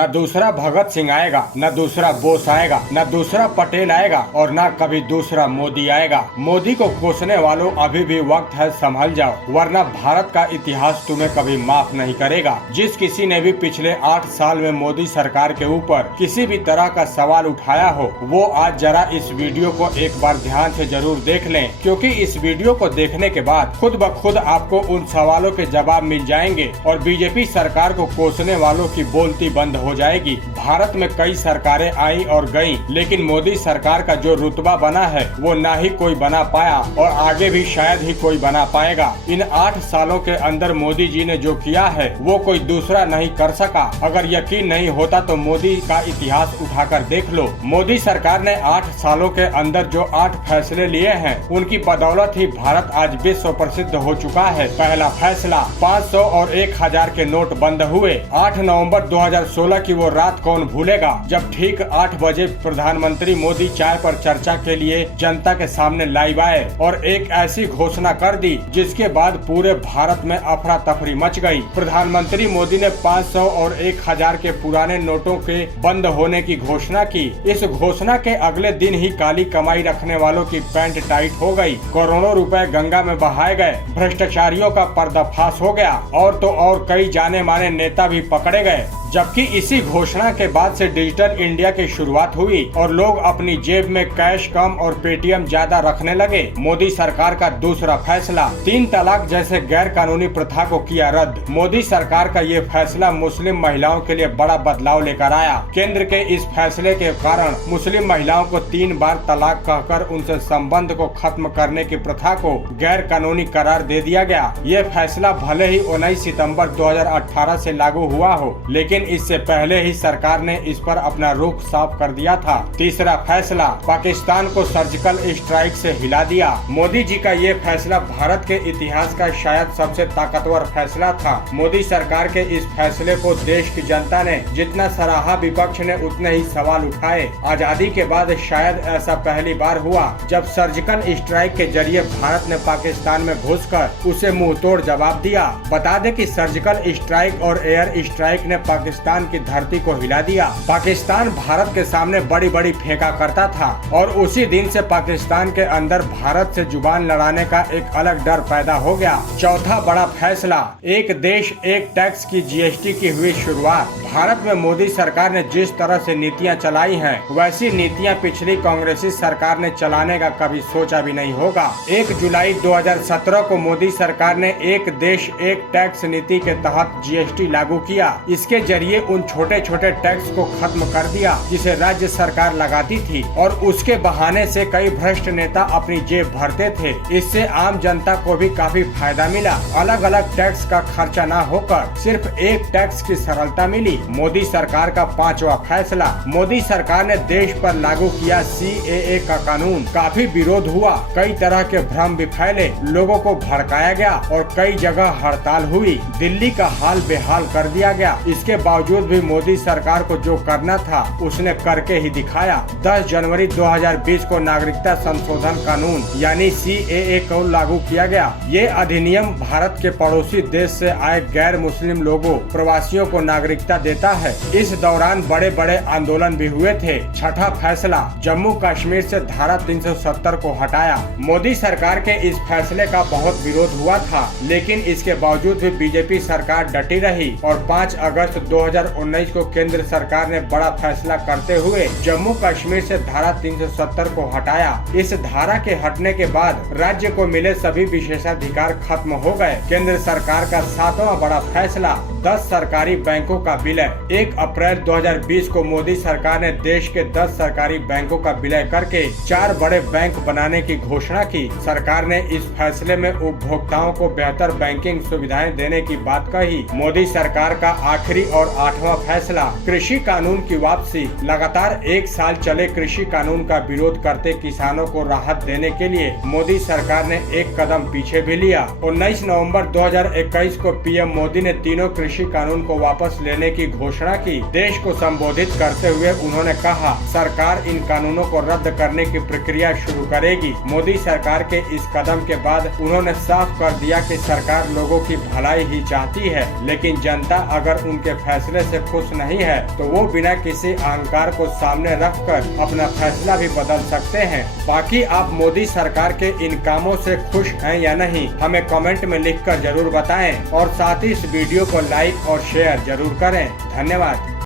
न दूसरा भगत सिंह आएगा, न दूसरा बोस आएगा, न दूसरा पटेल आएगा और न कभी दूसरा मोदी आएगा। मोदी को कोसने वालों, अभी भी वक्त है, संभल जाओ, वरना भारत का इतिहास तुम्हें कभी माफ नहीं करेगा। जिस किसी ने भी पिछले 8 साल में मोदी सरकार के ऊपर किसी भी तरह का सवाल उठाया हो, वो आज जरा इस वीडियो को एक बार ध्यान से जरूर देख लें, क्योंकि इस वीडियो को देखने के बाद खुद ब खुद आपको उन सवालों के जवाब मिल जाएंगे और बीजेपी सरकार को कोसने वालों की बोलती बंद हो जाएगी। भारत में कई सरकारें आई और गईं, लेकिन मोदी सरकार का जो रुतबा बना है वो ना ही कोई बना पाया और आगे भी शायद ही कोई बना पाएगा। इन 8 सालों के अंदर मोदी जी ने जो किया है वो कोई दूसरा नहीं कर सका। अगर यकीन नहीं होता तो मोदी का इतिहास उठाकर देख लो। मोदी सरकार ने 8 सालों के अंदर जो 8 फैसले लिए हैं, उनकी बदौलत ही भारत आज विश्व प्रसिद्ध हो चुका है। पहला फैसला, 500 और 1000 के नोट बंद हुए। 8 नवंबर 2016 की वो रात कौन भूलेगा, जब ठीक 8 बजे प्रधानमंत्री मोदी चाय पर चर्चा के लिए जनता के सामने लाइव आए और एक ऐसी घोषणा कर दी जिसके बाद पूरे भारत में अफरा तफरी मच गई। प्रधानमंत्री मोदी ने 500 और 1000 के पुराने नोटों के बंद होने की घोषणा की। इस घोषणा के अगले दिन ही काली कमाई रखने वालों की पैंट टाइट हो गई, करोड़ों रुपए गंगा में बहाए गए, भ्रष्टाचारियों का पर्दाफाश हो गया और तो और कई जाने माने नेता भी पकड़े गए। जबकि इसी घोषणा के बाद से डिजिटल इंडिया की शुरुआत हुई और लोग अपनी जेब में कैश कम और पेटीएम ज्यादा रखने लगे। मोदी सरकार का दूसरा फैसला, 3 तलाक जैसे गैर कानूनी प्रथा को किया रद्द। मोदी सरकार का ये फैसला मुस्लिम महिलाओं के लिए बड़ा बदलाव लेकर आया। केंद्र के इस फैसले के कारण मुस्लिम महिलाओं को 3 बार तलाक कहकर उनसे संबंध को खत्म करने की प्रथा को गैर कानूनी करार दे दिया गया। ये फैसला भले ही 19 सितम्बर 2018 से लागू हुआ हो, लेकिन इससे पहले ही सरकार ने इस पर अपना रुख साफ कर दिया था। तीसरा फैसला, पाकिस्तान को सर्जिकल स्ट्राइक से हिला दिया। मोदी जी का ये फैसला भारत के इतिहास का शायद सबसे ताकतवर फैसला था। मोदी सरकार के इस फैसले को देश की जनता ने जितना सराहा, विपक्ष ने उतने ही सवाल उठाए। आजादी के बाद शायद ऐसा पहली बार हुआ जब सर्जिकल स्ट्राइक के जरिए भारत ने पाकिस्तान में घुसकर उसे मुंह तोड़ जवाब दिया। बता दें कि सर्जिकल स्ट्राइक और एयर स्ट्राइक ने पाकिस्तान की धरती को हिला दिया। पाकिस्तान भारत के सामने बड़ी बड़ी फेंका करता था और उसी दिन से पाकिस्तान के अंदर भारत से जुबान लड़ाने का एक अलग डर पैदा हो गया। चौथा बड़ा फैसला, एक देश एक टैक्स की जीएसटी की हुई शुरुआत। भारत में मोदी सरकार ने जिस तरह से नीतियां चलाई हैं, वैसी नीतियां पिछली कांग्रेसी सरकार ने चलाने का कभी सोचा भी नहीं होगा। 1 जुलाई 2017 को मोदी सरकार ने एक देश एक टैक्स नीति के तहत जीएसटी लागू किया। इसके जरिए उन छोटे छोटे टैक्स को खत्म कर दिया जिसे राज्य सरकार लगाती थी और उसके बहाने से कई भ्रष्ट नेता अपनी जेब भरते थे। इससे आम जनता को भी काफी फायदा मिला। अलग अलग टैक्स का खर्चा न होकर सिर्फ एक टैक्स की सरलता मिली। मोदी सरकार का 5वां फैसला, मोदी सरकार ने देश पर लागू किया CAA का कानून। काफी विरोध हुआ, कई तरह के भ्रम भी फैले, लोगों को भड़काया गया और कई जगह हड़ताल हुई। दिल्ली का हाल बेहाल कर दिया गया। इसके बावजूद भी मोदी सरकार को जो करना था उसने करके ही दिखाया। 10 जनवरी 2020 को नागरिकता संशोधन कानून यानी CAA को लागू किया गया। ये अधिनियम भारत के पड़ोसी देश से आए गैर मुस्लिम लोगों, प्रवासियों को नागरिकता देता है। इस दौरान बड़े बड़े आंदोलन भी हुए थे। छठा फैसला, जम्मू कश्मीर से धारा 370 को हटाया। मोदी सरकार के इस फैसले का बहुत विरोध हुआ था, लेकिन इसके बावजूद भी बीजेपी सरकार डटी रही और 5 अगस्त 2019 को केंद्र सरकार ने बड़ा फैसला करते हुए जम्मू कश्मीर से धारा 370 को हटाया। इस धारा के हटने के बाद राज्य को मिले सभी विशेषाधिकार खत्म हो गए। केंद्र सरकार का 7वां बड़ा फैसला, 10 सरकारी बैंकों का विलय। 1 अप्रैल 2020 को मोदी सरकार ने देश के 10 सरकारी बैंकों का विलय करके 4 बड़े बैंक बनाने की घोषणा की। सरकार ने इस फैसले में उपभोक्ताओं को बेहतर बैंकिंग सुविधाएं देने की बात कही। मोदी सरकार का आखिरी और 8वां फैसला, कृषि कानून की वापसी। लगातार 1 साल चले कृषि कानून का विरोध करते किसानों को राहत देने के लिए मोदी सरकार ने एक कदम पीछे भी लिया। 19 नवंबर 2021 को पीएम मोदी ने तीनों कृषि कानून को वापस लेने की घोषणा की। देश को संबोधित करते हुए उन्होंने कहा, सरकार इन कानूनों को रद्द करने की प्रक्रिया शुरू करेगी। मोदी सरकार के इस कदम के बाद उन्होंने साफ कर दिया कि सरकार लोगों की भलाई ही चाहती है, लेकिन जनता अगर उनके फैसले से खुश नहीं है तो वो बिना किसी अहंकार को सामने रखकर अपना फैसला भी बदल सकते हैं। बाकी आप मोदी सरकार के इन कामों से खुश हैं या नहीं, हमें कमेंट में लिखकर जरूर बताएं और साथ ही इस वीडियो को लाइक और शेयर जरूर करें। धन्यवाद।